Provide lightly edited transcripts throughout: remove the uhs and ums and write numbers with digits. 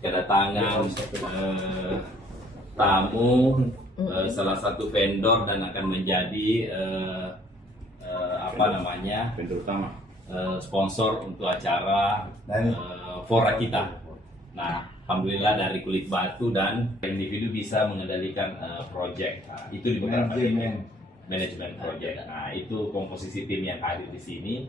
kedatangan tamu salah satu vendor dan akan menjadi vendor utama, sponsor untuk acara Fora kita. Nah, alhamdulillah dari Kulit Batu dan individu bisa mengendalikan project. Nah, itu di beberapa manajemen project. Nah, itu komposisi tim yang hadir di sini.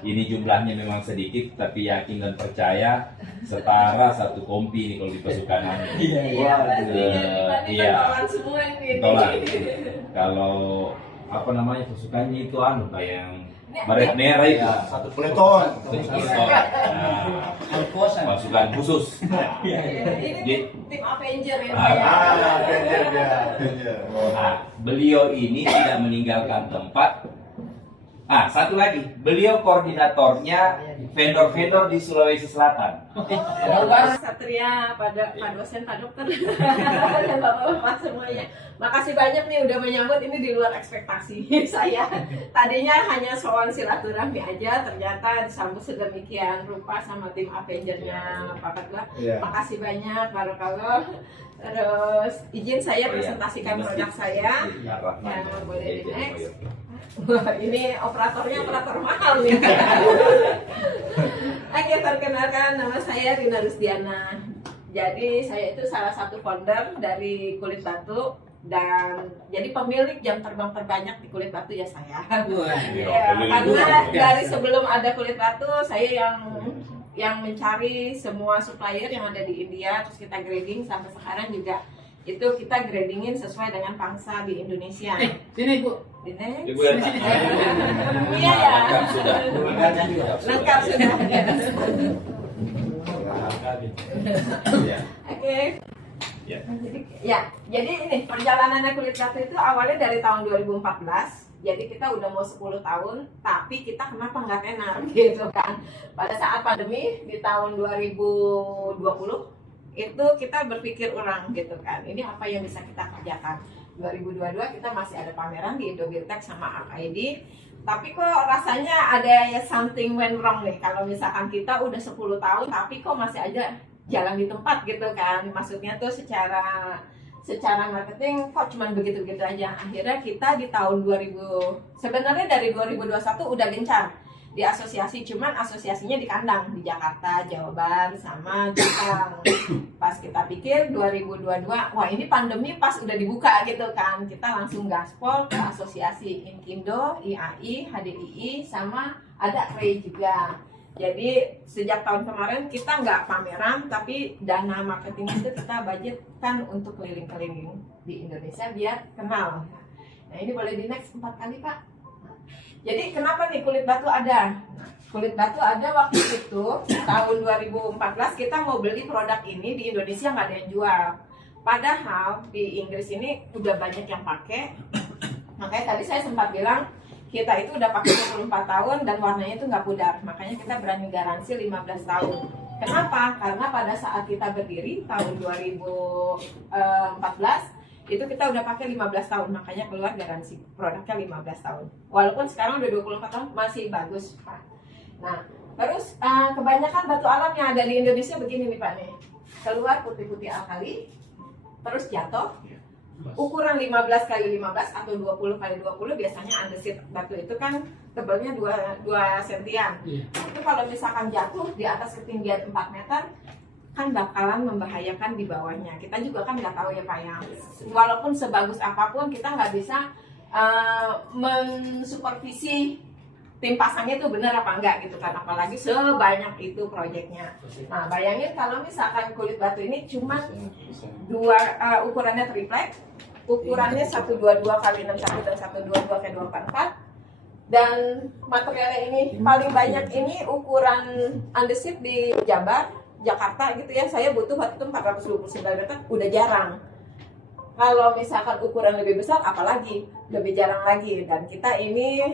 Ini jumlahnya memang sedikit, tapi yakin dan percaya setara satu kompi ini kalau di pasukan ini. Iya. Kalau pasukannya itu kayak yang baret merah itu satu peleton. Pasukan khusus. Ini tim Avenger ya. Avenger ya. Nah, beliau ini tidak meninggalkan tempat. Satu lagi, beliau koordinatornya vendor-vendor di Sulawesi Selatan. Bapak Satria, Pak dosen, Pak dokter, dan bapak-bapak semuanya. Makasih banyak nih udah menyambut, ini di luar ekspektasi saya. Tadinya hanya soal silaturahmi aja, ternyata disambut sedemikian rupa sama tim Avengernya Pak Ketua. Makasih banyak, Barokallah. Terus izin saya presentasikan produk saya. Ya, boleh di next. Wah, ini operatornya operator mahal nih. Oke, perkenalkan nama saya Rina Rusdiana. Jadi saya itu salah satu founder dari Kulit Batu dan jadi pemilik jam terbang terbanyak di Kulit Batu ya saya. Karena dari sebelum ada Kulit Batu saya yang mencari semua supplier yang ada di India, terus kita grading sampai sekarang juga itu kita gradingin sesuai dengan pangsa di Indonesia. Sini Bu. Ini. Ibu ya. Iya ya. Lengkap sudah. Oke. Ya, jadi ini perjalanannya Kulit Batu itu awalnya dari tahun 2014. Jadi kita udah mau 10 tahun, tapi kita kenapa nggak tenar gitu kan? Pada saat pandemi di tahun 2020 itu kita berpikir ulang gitu kan, ini apa yang bisa kita kerjakan. 2022 kita masih ada pameran di Indobirtech sama AKID, tapi kok rasanya ada something went wrong nih kalau misalkan kita udah 10 tahun tapi kok masih aja jalan di tempat gitu kan. Maksudnya tuh secara marketing kok cuman begitu-begitu aja. Akhirnya kita di tahun sebenarnya dari 2021 udah gencar di asosiasi, cuman asosiasinya di kandang di Jakarta, Jawa Barat sama Jepang. Pas kita pikir 2022, wah ini pandemi pas udah dibuka gitu kan, kita langsung gaspol ke asosiasi Inkindo, IAI, HDII sama ada KREI juga. Jadi sejak tahun kemarin kita nggak pameran, tapi dana marketing itu kita budgetkan untuk keliling-keliling di Indonesia biar kenal. Nah ini boleh di next 4 kali Pak. Jadi kenapa nih Kulit Batu ada? Kulit Batu ada waktu itu tahun 2014 kita mau beli produk ini di Indonesia nggak ada yang jual. Padahal di Inggris ini udah banyak yang pakai. Makanya tadi saya sempat bilang kita itu udah pakai 24 tahun dan warnanya itu nggak pudar. Makanya kita berani garansi 15 tahun. Kenapa? Karena pada saat kita berdiri tahun 2014 itu kita udah pakai 15 tahun, makanya keluar garansi produknya 15 tahun. Walaupun sekarang udah 24 tahun masih bagus Pak. Nah terus kebanyakan batu alam yang ada di Indonesia begini nih Pak nih, keluar putih-putih alkali, terus jatuh. Ukuran 15 kali 15 atau 20 kali 20 biasanya andesit batu itu kan tebalnya 2 sentian. Itu kalau misalkan jatuh di atas ketinggian 4 meter kan bakalan membahayakan di bawahnya. Kita juga kan nggak tahu ya Pak ya. Walaupun sebagus apapun kita nggak bisa mensupervisi tim pasangnya itu benar apa enggak gitu kan, apalagi sebanyak itu proyeknya. Nah bayangin kalau misalkan Kulit Batu ini cuma ukurannya triplek, ukurannya 122 kali 61 dan 122 kali 244, dan materialnya ini paling banyak ini ukuran andesit di Jakarta gitu ya, saya butuh waktu itu 429 meter, udah jarang. Kalau misalkan ukuran lebih besar apalagi lebih jarang lagi. Dan kita ini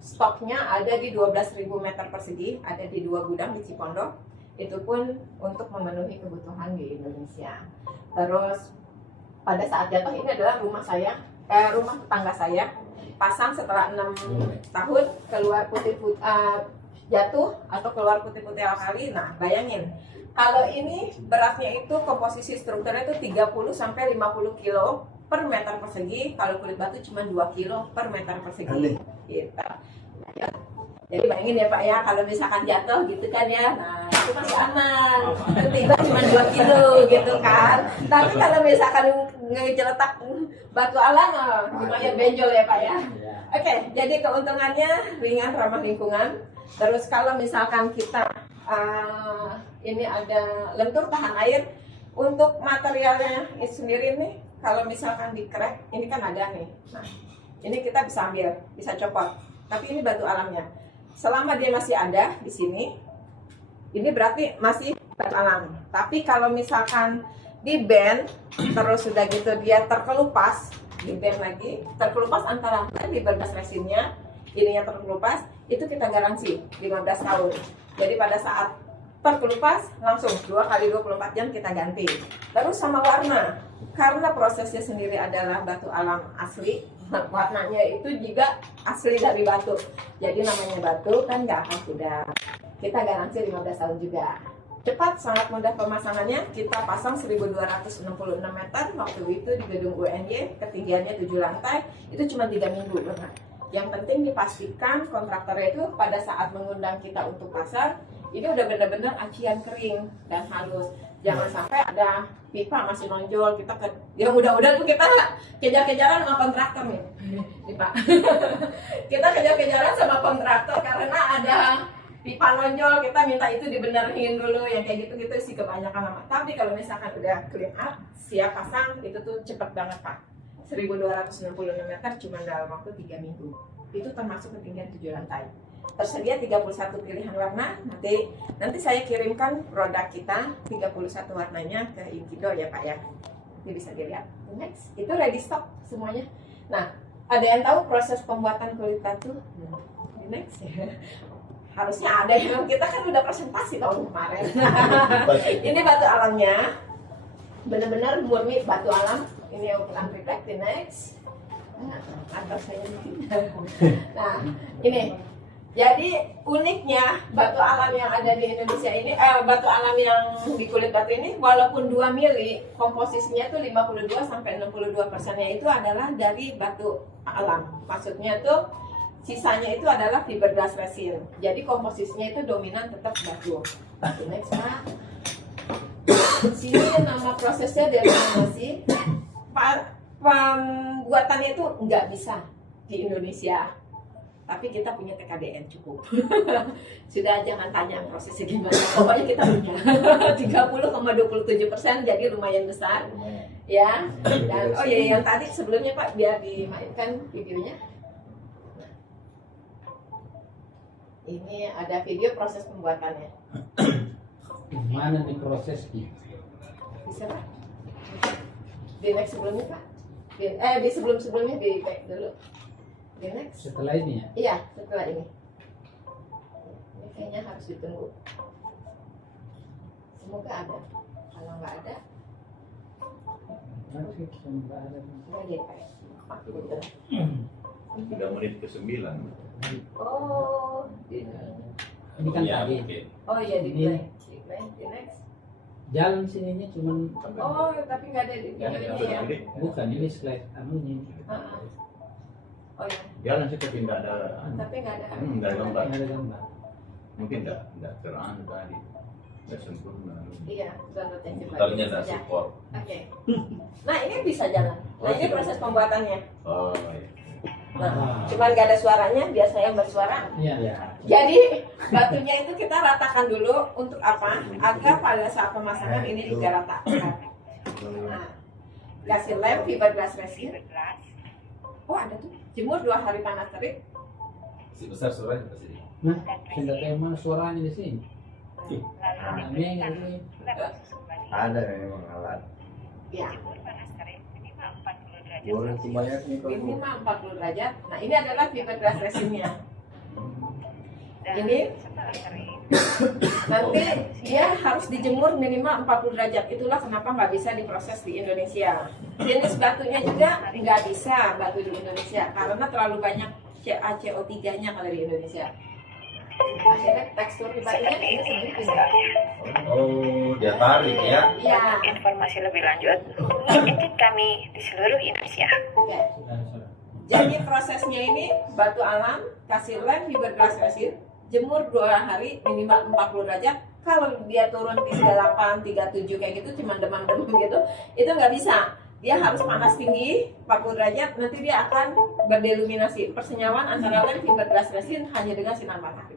stoknya ada di 12.000 meter persegi, ada di 2 gudang di Cipondoh. Itu pun untuk memenuhi kebutuhan di Indonesia. Terus pada saat jatuh ini adalah rumah tetangga saya, pasang setelah 6 tahun keluar putih jatuh atau keluar putih-putih alkali. Nah, bayangin kalau ini beratnya itu komposisi strukturnya itu 30 sampai 50 kilo per meter persegi, kalau kulit batu cuma 2 kilo per meter persegi. Gitu. Jadi bayangin ya Pak ya, kalau misalkan jatuh gitu kan ya, nah itu masih aman, tiba cuma 2 kilo gitu kan. Tapi kalau misalkan ngejeletak batu alam, lumayan benjol ya Pak ya. Oke, jadi keuntungannya ringan, ramah lingkungan. Terus kalau misalkan kita ini ada lentur tahan air, untuk materialnya ini sendiri nih, kalau misalkan di crack, ini kan ada nih. Nah, ini kita bisa ambil, bisa copot. Tapi ini batu alamnya. Selama dia masih ada di sini, ini berarti masih batu alam. Tapi kalau misalkan di bend, terus sudah gitu dia terkelupas, di bend lagi, terkelupas antara fiberglass resinnya, ininya terkelupas, itu kita garansi 15 tahun. Jadi pada saat terkelupas langsung 2 kali 24 jam kita ganti. Terus sama warna, karena prosesnya sendiri adalah batu alam asli, warnanya itu juga asli dari batu. Jadi namanya batu kan nggak akan pudar. Kita garansi 15 tahun juga. Cepat, sangat mudah pemasangannya. Kita pasang 1266 meter waktu itu di gedung UNY, ketinggiannya 7 lantai, itu cuma 3 minggu. Yang penting dipastikan kontraktornya itu pada saat mengundang kita untuk pasar, ini udah benar-benar acian kering dan halus. Jangan sampai ada pipa masih nonjol, kita yang udah-udah tuh kita kejar-kejaran sama kontraktor nih. Nih Pak. Kita kejar-kejaran sama kontraktor karena ada pipa nonjol, kita minta itu dibenerin dulu, yang kayak gitu-gitu sih kebanyakan lama. Tapi kalau misalkan udah clean up, siap pasang, itu tuh cepet banget Pak. 1266 meter cuma dalam waktu 3 minggu. Itu termasuk ketinggian 7 lantai. Tersedia 31 pilihan warna. Nanti saya kirimkan produk kita 31 warnanya ke Inkido ya Pak ya. Ini bisa dilihat. Next, itu ready stock semuanya. Nah, ada yang tahu proses pembuatan kulit batu? Next ya. Harusnya ada yang kita kan udah presentasi tahun kemarin. Ini batu alamnya. Benar-benar murni batu alam. Ini ukuran reflective. Next. Atasnya nah, ini. Jadi uniknya batu alam yang ada di Indonesia ini, batu alam yang di kulit batu ini, walaupun 2 mili, komposisinya itu 52 sampai 62%-nya itu adalah dari batu alam. Maksudnya tuh sisanya itu adalah fiberglass resin. Jadi komposisinya itu dominan tetap batu. Next Pak. Sini nama prosesnya delaminasi. Pembuatannya itu nggak bisa di Indonesia. Tapi kita punya TKDN cukup. Sudah, jangan tanya prosesnya gimana. Pokoknya kita punya 30,27%, jadi lumayan besar. Ya. Dan oh ya, yang tadi sebelumnya Pak, biar dimainkan videonya. Ini ada video proses pembuatannya. Gimana nih prosesnya? Bisa Pak? Di next sebelumnya Pak. Di sebelum-sebelumnya di back dulu. Di next. Setelah ini ya? Iya, setelah ini. Ini kayaknya harus ditunggu. Semoga ada. Kalau nggak ada, Semoga ada. nggak jadi Pak. Mati betul. 3 menit ke 9. Oh, Ini kan Ya, tadi mungkin. oh iya di Ini. play. Di play. Di next. jalan sininya cuman Oh, tapi nggak ada di videonya ya. bukan ini slide anunya. Ah, ah. Oh ya, Jalan sih tapi nggak ada. tapi nggak ada. Nggak ada gambar. Nggak ada gambar. Mungkin nggak terang tadi. Nggak sempurna. Iya, download yang coba. Komputernya nggak Ya. support. Oke. Nah, ini bisa jalan. Nah, ini proses pembuatannya. Oh iya. Nah, cuman nggak ada suaranya, biar saya bersuara. Iya. Jadi batunya itu kita ratakan dulu untuk apa? Agar pada saat pemasangan ini juga rata. Nah, kasih lem fiberglass resin. Oh ada tuh, jemur 2 hari panas terik. Si besar suaranya pasti. Nah, tidak tahu mana suaranya di sini. Nah, ini Ada memang alat. Ya, Boleh tuh banyak nih kalau. minimal 40 derajat. Nah ini adalah fiberglass resinnya. Ini nanti dia harus dijemur minimal 40 derajat. Itulah kenapa nggak bisa diproses di Indonesia. Jenis batunya juga nggak bisa batu di Indonesia karena terlalu banyak CaCO3-nya kalau di Indonesia. Akhirnya tekstur di batunya ini sebenarnya pindah. Oh, dia tarik ya. Iya. Informasi lebih lanjut hubungi agent kami di seluruh Indonesia. Oke. Jadi prosesnya ini batu alam, kasih lem fiberglass resin, jemur 2 hari minimal 40 derajat. Kalau dia turun 38, 37 kayak gitu cuma demam-demam gitu, itu nggak bisa. Dia harus panas tinggi 40 derajat, nanti dia akan berdeluminasi. Persenyawaan antara lem fiberglass resin hanya dengan sinar matahari.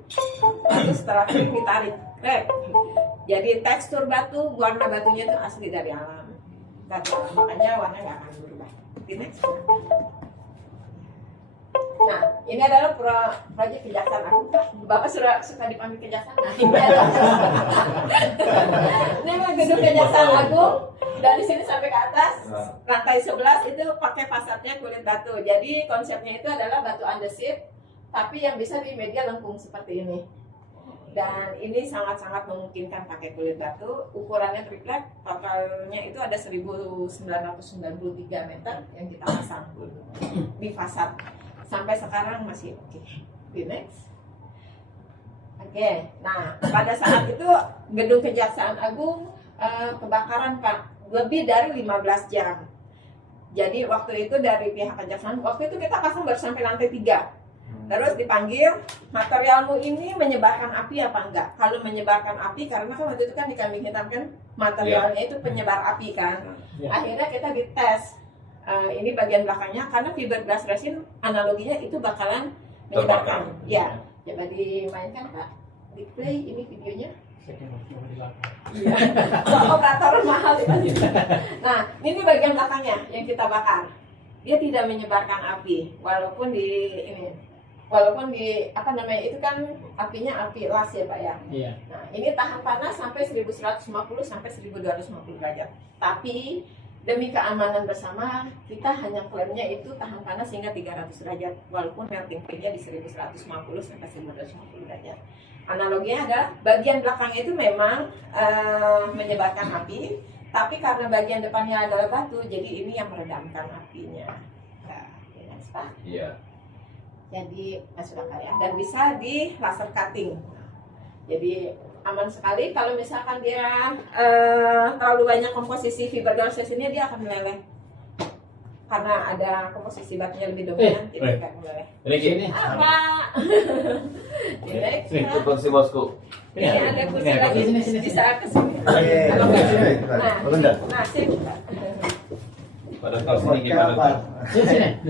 Lalu setelah kering ditarik, jadi tekstur batu, warna batunya itu asli dari alam. Makanya warna nggak akan berubah. Next. Nah, ini adalah proyek Kejaksaan Agung. Bapak suka dipanggil Kejaksaan. Nah, ini adalah ini memang gedung Kejaksaan Agung. Dari sini sampai ke atas, lantai 11 itu pakai fasadnya kulit batu. Jadi konsepnya itu adalah batu andesit, tapi yang bisa di media lengkung seperti ini. Dan ini sangat-sangat memungkinkan pakai kulit batu. Ukurannya triplek, totalnya itu ada 1993 meter yang kita pasang di fasad. Sampai sekarang masih oke. Di next. Oke, nah pada saat itu gedung Kejaksaan Agung kebakaran Pak, lebih dari 15 jam. Jadi waktu itu dari pihak Kejaksaan, waktu itu kita pasang baru sampai lantai 3. Terus dipanggil, materialmu ini menyebarkan api apa enggak? Kalau menyebarkan api, karena kan waktu itu kan dikambing hitamkan materialnya itu penyebar api kan. Akhirnya kita dites. Ini bagian belakangnya, karena fiberglass resin analoginya itu bakalan menyebarkan. Ya, coba dimainkan Pak, di play ini videonya. Iya, operator mahal itu. Nah, ini bagian belakangnya yang kita bakar. Dia tidak menyebarkan api, walaupun di apa namanya itu kan apinya api las ya Pak ya. Iya. Nah, ini tahan panas sampai 1150 sampai 1250 derajat. Tapi demi keamanan bersama, kita hanya klaimnya itu tahan panas hingga 300 derajat, walaupun melting point-nya di 1150 sampai 1250 derajat. Analoginya adalah bagian belakangnya itu memang menyebarkan api, tapi karena bagian depannya adalah batu, jadi ini yang meredamkan apinya. Nah, ini Pak. Iya. Jadi sudah kaya dan bisa di laser cutting. Jadi aman sekali. Kalau misalkan dia terlalu banyak komposisi fiberglass resinnya, dia akan meleleh. Karena ada komposisi batunya lebih dominan, jadi akan meleleh. Ini gini. Apa? Ini Itu kursi bosku. ada kursi lagi, bisa ke sini. Nah, sip. Pada tahu sini gimana Pak? Ya.